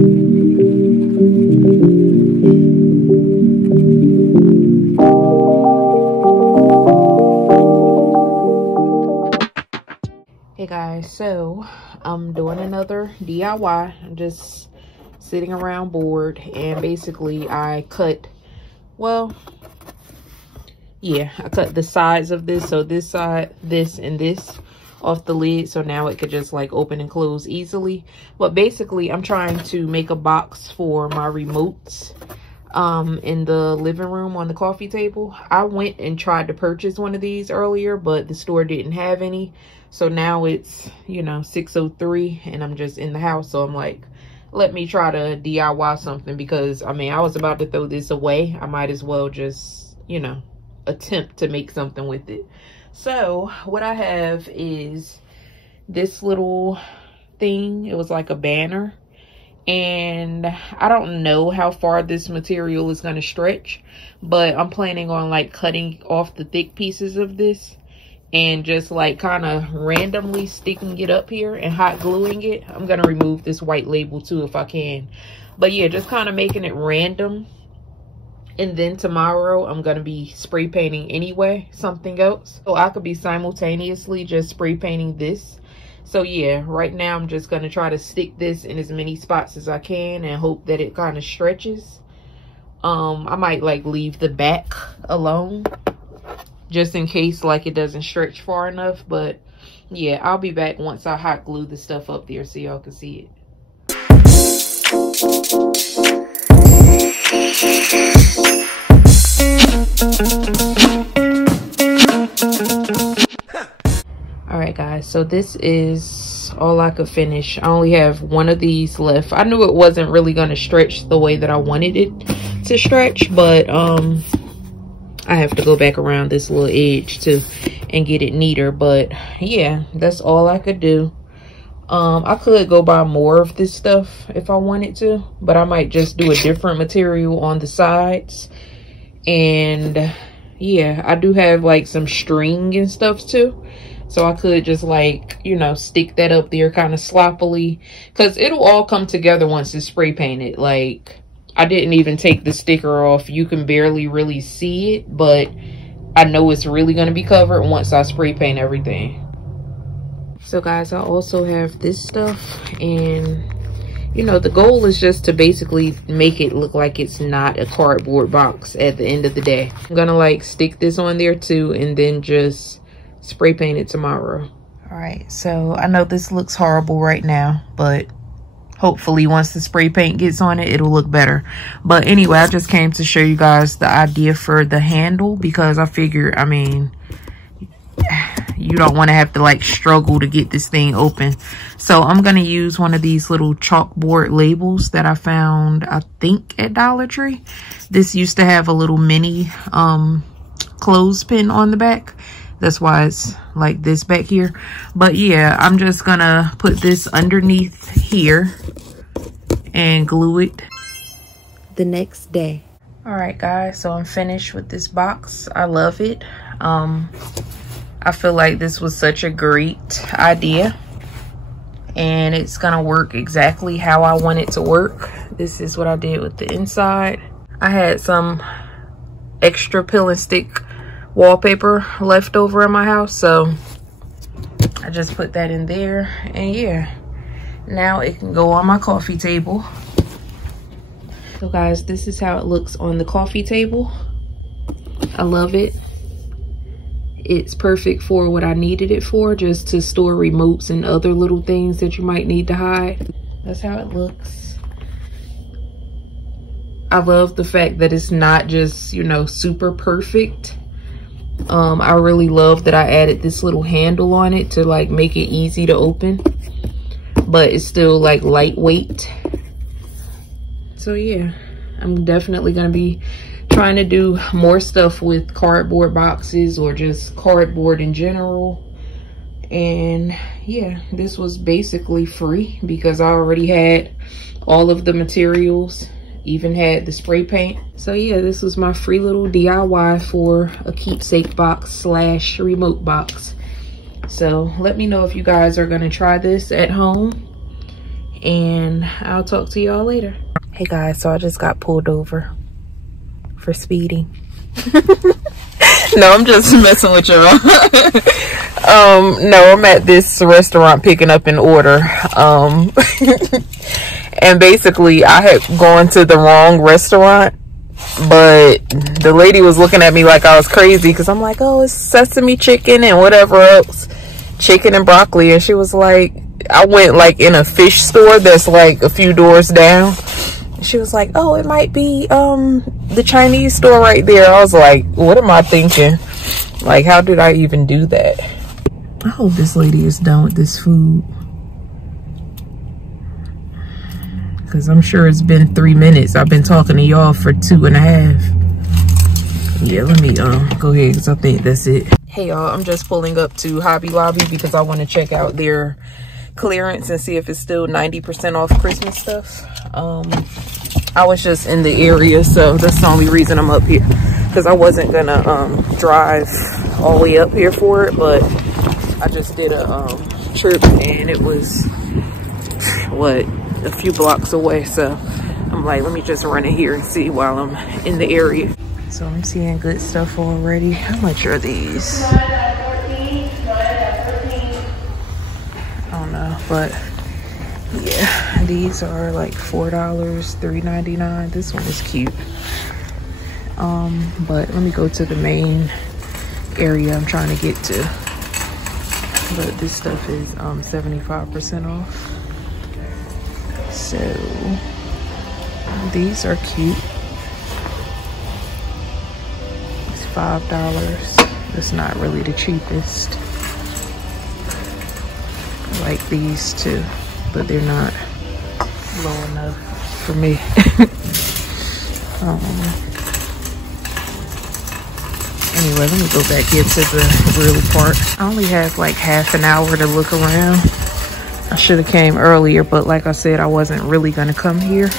Hey guys, so I'm doing another DIY. I'm just sitting around bored, and basically I cut, well, yeah, I cut the sides of this, so this side, this, and this off the lid, so now it could just like open and close easily. But basically I'm trying to make a box for my remotes in the living room on the coffee table. I went and tried to purchase one of these earlier, but the store didn't have any. So now it's, you know, 6:03 and I'm just in the house. So I'm like, let me try to DIY something, because I mean, I was about to throw this away. I might as well just, you know, attempt to make something with it. So what I have is this little thing. It was like a banner, and I don't know how far this material is going to stretch, but I'm planning on like cutting off the thick pieces of this and just like kind of randomly sticking it up here and hot gluing it. I'm going to remove this white label too if I can. But yeah, just kind of making it random. And then tomorrow I'm going to be spray painting anyway, something else. So I could be simultaneously just spray painting this. So yeah, right now I'm just going to try to stick this in as many spots as I can and hope that it kind of stretches. I might like leave the back alone, just in case like it doesn't stretch far enough. But yeah, I'll be back once I hot glue the stuff up there so y'all can see it. Alright guys, so this is all I could finish. I only have one of these left. I knew it wasn't really going to stretch the way that I wanted it to stretch, but I have to go back around this little edge too and get it neater. But yeah, that's all I could do. I could go buy more of this stuff if I wanted to, but I might just do a different material on the sides. And yeah, I do have like some string and stuff too, so I could just like, you know, stick that up there kind of sloppily, because it'll all come together once it's spray painted. Like, I didn't even take the sticker off. You can barely really see it, but I know it's really going to be covered once I spray paint everything. So guys, I also have this stuff, and you know, the goal is just to basically make it look like it's not a cardboard box at the end of the day. I'm gonna like stick this on there too, and then just spray paint it tomorrow. All right, so I know this looks horrible right now, but hopefully once the spray paint gets on it, it'll look better. But anyway, I just came to show you guys the idea for the handle, because I figure, I mean, you don't want to have to like struggle to get this thing open. So I'm going to use one of these little chalkboard labels that I found, I think, at Dollar Tree. This used to have a little mini clothespin on the back. That's why it's like this back here. But yeah, I'm just going to put this underneath here and glue it the next day. All right, guys, so I'm finished with this box. I love it. I feel like this was such a great idea, and it's gonna work exactly how I want it to work. This is what I did with the inside. I had some extra peel and stick wallpaper left over in my house, so I just put that in there, and yeah, now it can go on my coffee table. So guys, this is how it looks on the coffee table. I love it. It's perfect for what I needed it for, just to store remotes and other little things that you might need to hide. That's how it looks. I love the fact that it's not just, you know, super perfect. I really love that I added this little handle on it to like make it easy to open, but it's still like lightweight. So yeah, I'm definitely gonna be trying to do more stuff with cardboard boxes, or just cardboard in general. And yeah, this was basically free because I already had all of the materials, even had the spray paint. So yeah, this was my free little DIY for a keepsake box slash remote box. So let me know if you guys are going to try this at home. and I'll talk to y'all later. Hey guys, so I just got pulled over for speeding. No, I'm just messing with y'all. No, I'm at this restaurant picking up an order. And basically I had gone to the wrong restaurant, but the lady was looking at me like I was crazy because I'm like, oh, it's sesame chicken and whatever else, chicken and broccoli. And she was like, I went like in a fish store that's like a few doors down. She was like, oh, it might be the Chinese store right there. I was like, what am I thinking? Like, how did I even do that? I hope this lady is done with this food, because I'm sure it's been 3 minutes. I've been talking to y'all for 2.5. Yeah, let me go ahead, because I think that's it. Hey y'all, I'm just pulling up to Hobby Lobby because I want to check out their clearance and see if it's still 90% off Christmas stuff. I was just in the area, so that's the only reason I'm up here, because I wasn't gonna drive all the way up here for it, but I just did a trip and it was what, a few blocks away, so I'm like, let me just run in here and see while I'm in the area. So I'm seeing good stuff already. How much are these? I don't know, but yeah, these are like $4, $3.99. This one is cute. But let me go to the main area I'm trying to get to. But this stuff is 75% off. So these are cute. It's $5. It's not really the cheapest. I like these too, but they're not low enough for me. Anyway, let me go back into the real part. I only have like half an hour to look around. I should have came earlier, but like I said, I wasn't really gonna come here.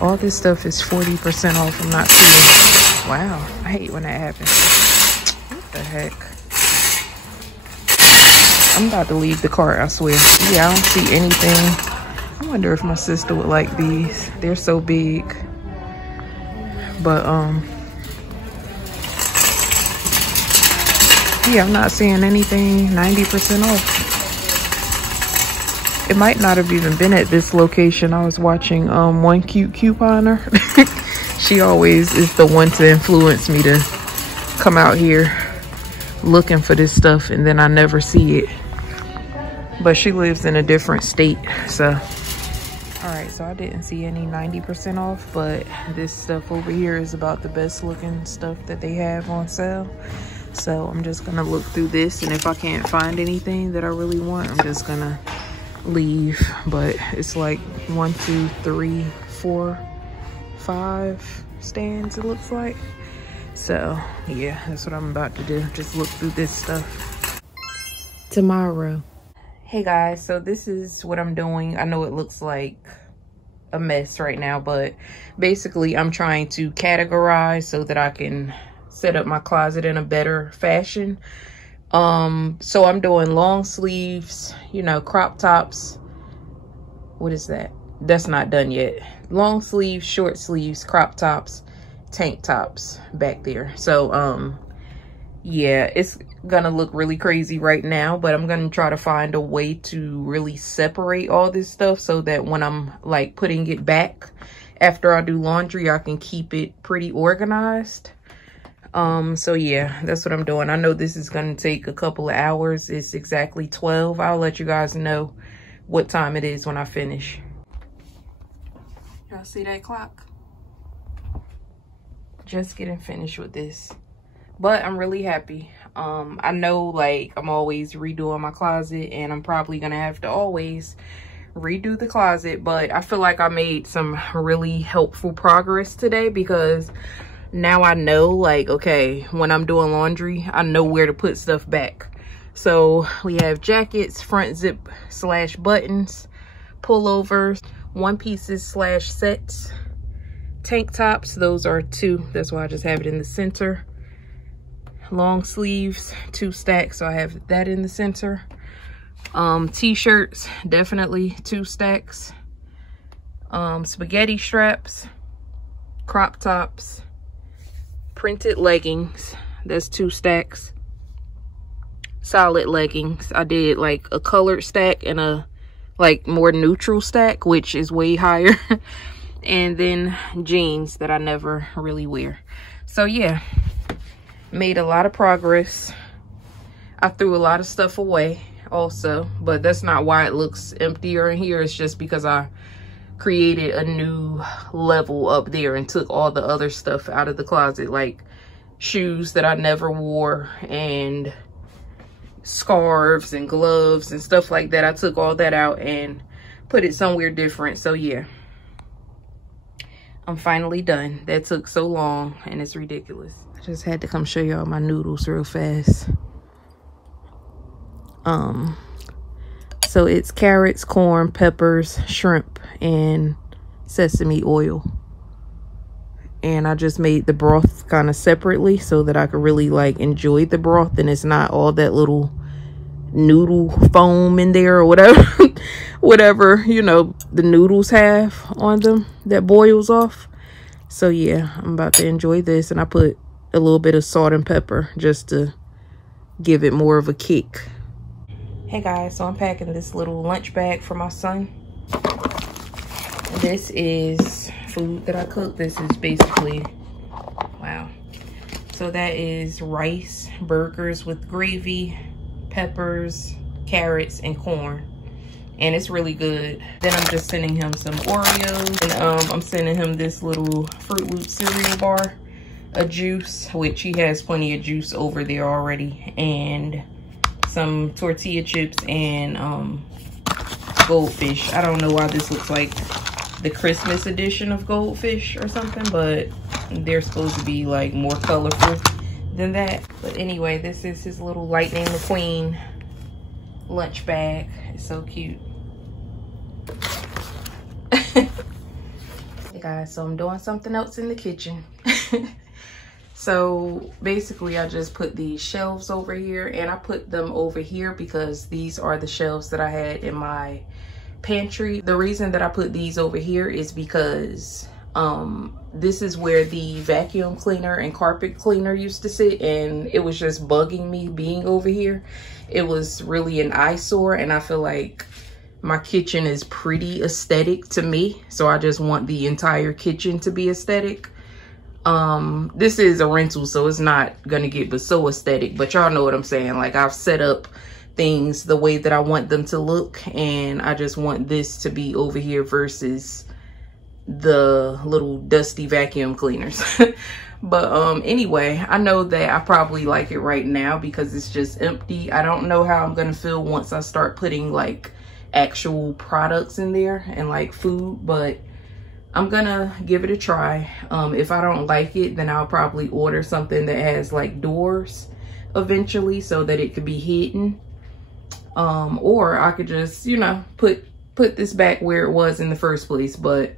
All this stuff is 40% off. I'm not seeing. Wow, I hate when that happens. What the heck? I'm about to leave the cart, I swear. Yeah, I don't see anything. I wonder if my sister would like these. They're so big. But yeah, I'm not seeing anything 90% off. It might not have even been at this location. I was watching One Cute Couponer. She always is the one to influence me to come out here looking for this stuff, and then I never see it. But she lives in a different state, so. All right, so I didn't see any 90% off, but this stuff over here is about the best looking stuff that they have on sale. So I'm just gonna look through this, and if I can't find anything that I really want, I'm just gonna leave. But it's like 1, 2, 3, 4, 5 stands, it looks like. So yeah, that's what I'm about to do, just look through this stuff. Tomorrow. Hey guys, so this is what I'm doing. I know it looks like a mess right now, but basically I'm trying to categorize so that I can set up my closet in a better fashion. So I'm doing long sleeves, you know, crop tops. What is that? That's not done yet. Long sleeves, short sleeves, crop tops, tank tops back there. So yeah, it's gonna look really crazy right now, but I'm gonna try to find a way to really separate all this stuff so that when I'm like putting it back after I do laundry, I can keep it pretty organized. So yeah, that's what I'm doing. I know this is gonna take a couple of hours. It's exactly 12. I'll let you guys know what time it is when I finish. Y'all see that clock? Just getting finished with this, but I'm really happy. I know, like, I'm always redoing my closet, and I'm probably gonna have to always redo the closet, but I feel like I made some really helpful progress today, because now I know, like, okay, when I'm doing laundry, I know where to put stuff back. So we have jackets, front zip / buttons, pullovers, one pieces / sets, tank tops. Those are 2. That's why I just have it in the center. Long sleeves, 2 stacks, so I have that in the center. T-shirts, definitely 2 stacks. Spaghetti straps, crop tops, printed leggings, that's 2 stacks. Solid leggings, I did like a colored stack and a like more neutral stack, which is way higher. And then jeans that I never really wear. So yeah, made a lot of progress. I threw a lot of stuff away also, but that's not why it looks emptier in here. It's just because I created a new level up there and took all the other stuff out of the closet, like shoes that I never wore and scarves and gloves and stuff like that. I took all that out and put it somewhere different. So yeah, I'm finally done. That took so long and it's ridiculous. I just had to come show y'all my noodles real fast. So it's carrots, corn, peppers, shrimp, and sesame oil. And I just made the broth kind of separately so that I could really like enjoy the broth and it's not all that little noodle foam in there or whatever. Whatever, you know, the noodles have on them that boils off. So yeah, I'm about to enjoy this, and I put a little bit of salt and pepper just to give it more of a kick. Hey guys, so I'm packing this little lunch bag for my son. This is food that I cook. This is basically, wow. So that is rice, burgers with gravy, peppers, carrots, and corn. And it's really good. Then I'm just sending him some Oreos. And I'm sending him this little Fruit Loop cereal bar, a juice, which he has plenty of juice over there already, and some tortilla chips and goldfish. I don't know why this looks like the Christmas edition of goldfish or something, but they're supposed to be like more colorful than that. But anyway, this is his little Lightning McQueen lunch bag. It's so cute. Hey guys, so I'm doing something else in the kitchen. So basically I just put these shelves over here, and I put them over here because these are the shelves that I had in my pantry. The reason that I put these over here is because this is where the vacuum cleaner and carpet cleaner used to sit, and it was just bugging me being over here. It was really an eyesore, and I feel like my kitchen is pretty aesthetic to me, so I just want the entire kitchen to be aesthetic. This is a rental, so it's not gonna get but so aesthetic, but y'all know what I'm saying. Like, I've set up things the way that I want them to look, and I just want this to be over here versus the little dusty vacuum cleaners. But anyway, I know that I probably like it right now because it's just empty. I don't know how I'm gonna feel once I start putting like actual products in there and like food, but I'm gonna give it a try. If I don't like it, then I'll probably order something that has like doors eventually so that it could be hidden. Or I could just, you know, put this back where it was in the first place. But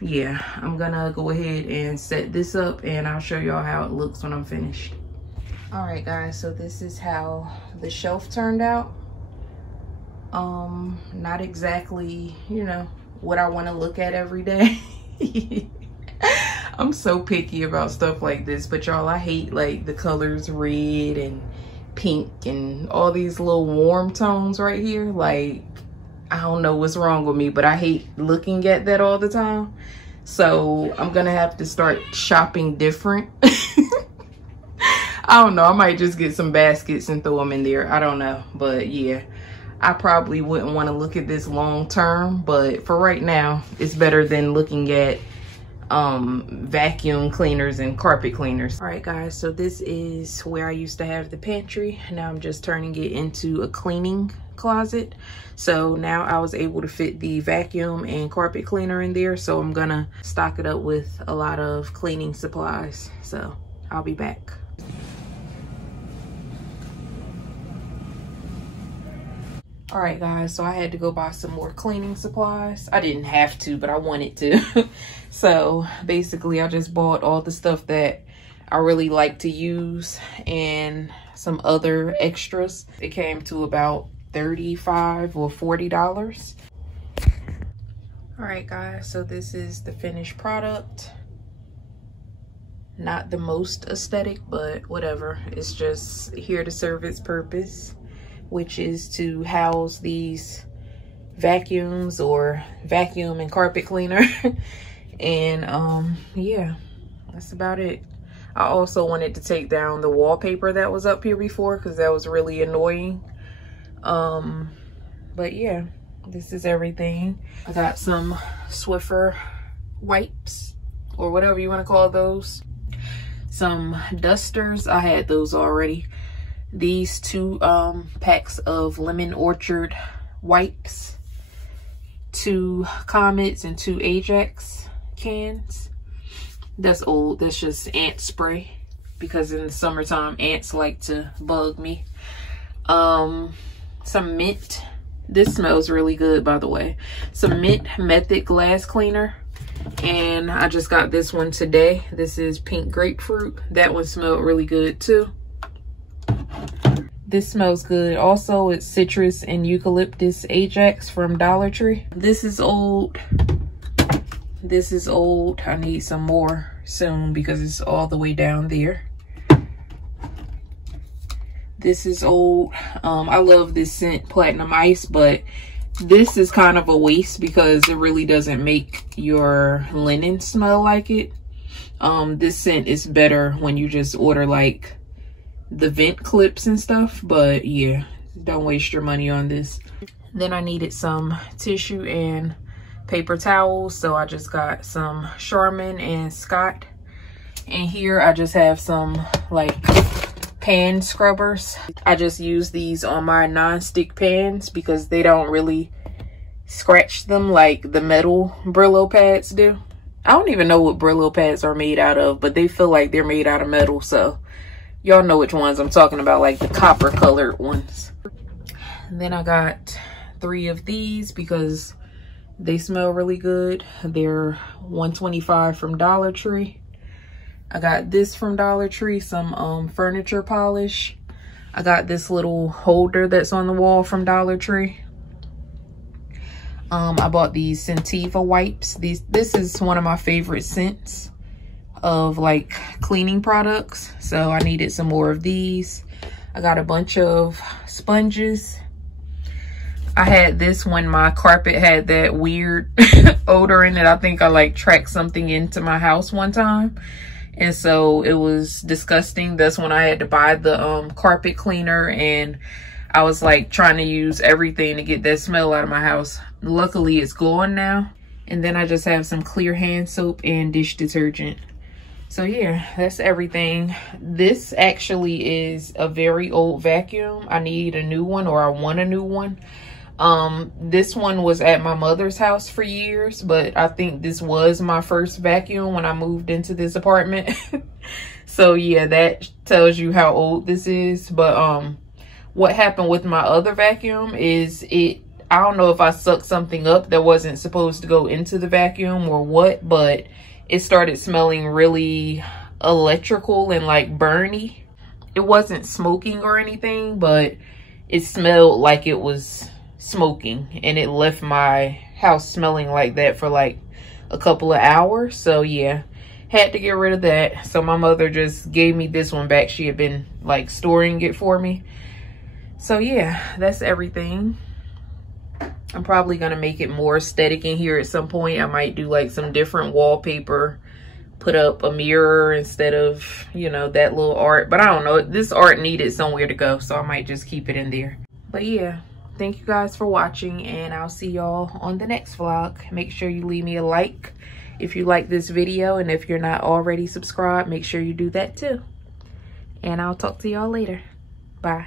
yeah, I'm gonna go ahead and set this up, and I'll show y'all how it looks when I'm finished. All right guys, so this is how the shelf turned out. Not exactly, you know, what I want to look at every day. I'm so picky about stuff like this, but y'all, I hate like the colors red and pink and all these little warm tones right here. Like, I don't know what's wrong with me, but I hate looking at that all the time. So I'm gonna have to start shopping different. I don't know, I might just get some baskets and throw them in there. I don't know, but yeah, I probably wouldn't want to look at this long term, but for right now, it's better than looking at vacuum cleaners and carpet cleaners. All right guys, so this is where I used to have the pantry. Now I'm just turning it into a cleaning closet. So now I was able to fit the vacuum and carpet cleaner in there, so I'm gonna stock it up with a lot of cleaning supplies. So I'll be back. All right guys, so I had to go buy some more cleaning supplies. I didn't have to, but I wanted to. So basically I just bought all the stuff that I really like to use and some other extras. It came to about $35 or $40. All right, guys, so this is the finished product. Not the most aesthetic, but whatever. It's just here to serve its purpose, which is to house these vacuums or vacuum and carpet cleaner. And yeah, that's about it. I also wanted to take down the wallpaper that was up here before because that was really annoying. But yeah, this is everything. I got some Swiffer wipes or whatever you want to call those. Some dusters, I had those already. These 2 packs of Lemon Orchard wipes, 2 Comets and 2 Ajax cans. That's old, that's just ant spray because in the summertime ants like to bug me. Some mint, this smells really good by the way. Some mint method glass cleaner, and I just got this one today. This is pink grapefruit. That one smelled really good too. This smells good also. It's citrus and eucalyptus Ajax from Dollar Tree. This is old. This is old. I need some more soon because it's all the way down there. This is old. I love this scent, Platinum Ice, but this is kind of a waste because it really doesn't make your linen smell like it. This scent is better when you just order like the vent clips and stuff, but yeah, don't waste your money on this. Then I needed some tissue and paper towels, so I just got some Charmin and Scott. And here I just have some like pan scrubbers. I just use these on my non-stick pans because they don't really scratch them like the metal Brillo pads do. I don't even know what Brillo pads are made out of, but they feel like they're made out of metal, so y'all know which ones I'm talking about, like the copper colored ones. And then I got 3 of these because they smell really good. They're $1.25 from Dollar Tree. I got this from Dollar Tree, some furniture polish. I got this little holder that's on the wall from Dollar Tree. I bought these Scentiva wipes. This is one of my favorite scents of like cleaning products, so I needed some more of these. I got a bunch of sponges. I had this when my carpet had that weird odor in it. I think I like tracked something into my house one time, and so it was disgusting. That's when I had to buy the carpet cleaner, and I was like trying to use everything to get that smell out of my house. Luckily it's gone now. And then I just have some clear hand soap and dish detergent. So yeah, that's everything. This actually is a very old vacuum. I need a new one, or I want a new one. This one was at my mother's house for years, but I think this was my first vacuum when I moved into this apartment. So yeah, that tells you how old this is. But what happened with my other vacuum is I don't know if I sucked something up that wasn't supposed to go into the vacuum or what, but it started smelling really electrical and like burny. It wasn't smoking or anything, but it smelled like it was smoking, and it left my house smelling like that for like a couple of hours. So yeah, had to get rid of that. So my mother just gave me this one back. She had been like storing it for me. So yeah, that's everything. I'm probably gonna make it more aesthetic in here at some point. I might do like some different wallpaper, put up a mirror instead of, you know, that little art. But I don't know, this art needed somewhere to go, so I might just keep it in there. But yeah, thank you guys for watching, and I'll see y'all on the next vlog. Make sure you leave me a like if you like this video, and if you're not already subscribed, make sure you do that too. And I'll talk to y'all later. Bye.